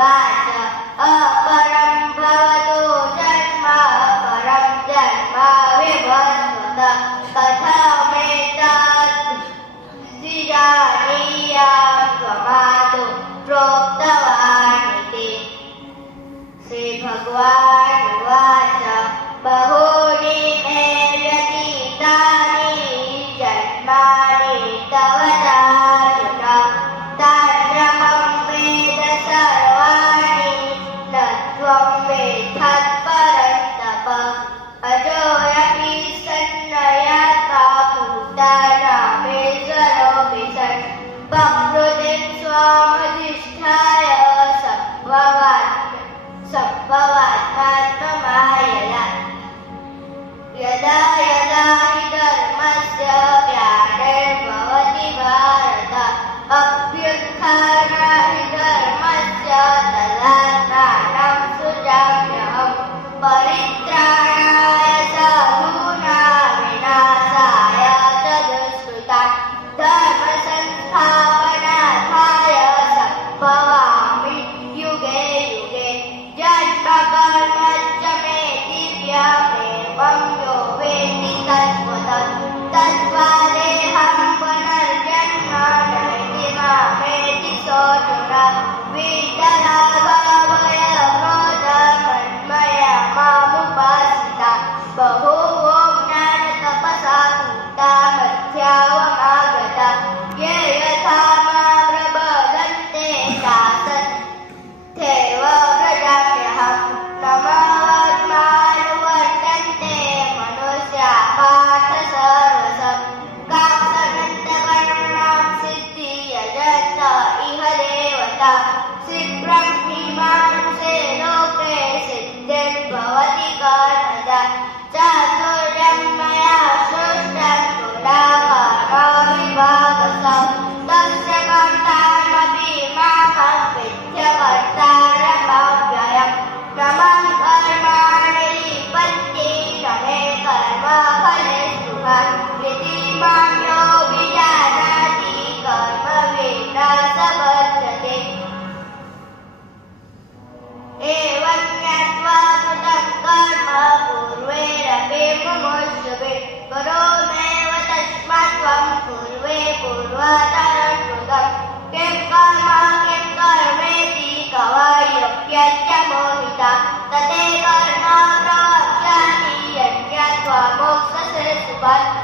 उवाच अपरं भवतो जन्म परं जन्म विभस्वत कथमेतत् द्विजानीयां त्वमादौ प्रोक्तवानिति। श्रीभगवानुवाच बहूनि मे व्यतीतानि जन्मानि तव चार्जुन तान्यहं वेद सर्वाणि न त्वं वेत्थत्परन्तप। अजोऽपि सन्नयाता भूतानामीश्वरोऽपि सन् प्रकृतिं स्वामधिष्ठाय सम्भवात्मात्ममायया। यदा यदा हि धर्मस्य ग्लानिर्भवति भारत अभ्युत्थाना हि धर्मस्य तदात्मानं सृजाम्यहम्। परित्राणाय साधूनां विनाशाय च दुष्कृतां धर्मसंस्थापनार्थाय सम्भवामि युगे युगे। जन्म कर्म च मे दिव्यमेवं यो वेत्ति तत्त्वतः तत्त्वादेहं पुनर्जन्म नैति मामेति सोऽर्जुन। वीतरागभयक्रोधमन्मया मामुपासिता बहवो ज्ञानतपसा पूता मध्यावमागता। ये यथा मां प्रबोधन्ते तासत्येव व्रजाम्यहम्। न मामनुवर्तन्ते मनुष्याः पार्थ सर्वशः कामसङ्गतकर्मणां सिद्धियजन्त इह देवता। शीघ्रं हि मानुषे लोके सिद्धिर्भवति कर्मजा। चातुर्यं मया सृष्टं गुणाकर्मविभागशः तस्य कर्तारमपि मामहं विद्यकर्तारमव्ययम्। न मां कर्माणि लिप्यन्ते न मे कर्मफले स्पृहा। इति मां योऽभिजानाति कर्मविद स बध्यते। एवं ज्ञात्वा कृतं कर्म पूर्वैरपि मुमुक्षुभिः करोम्येव तस्मात् त्वं पूर्वे पूर्वतरं कृतम्। किं कर्मेति कवयोऽप्यच्च मोहिता तते कर्म प्रवक्ष्यामि यज्ञत्वा मोक्षसे सुभात्।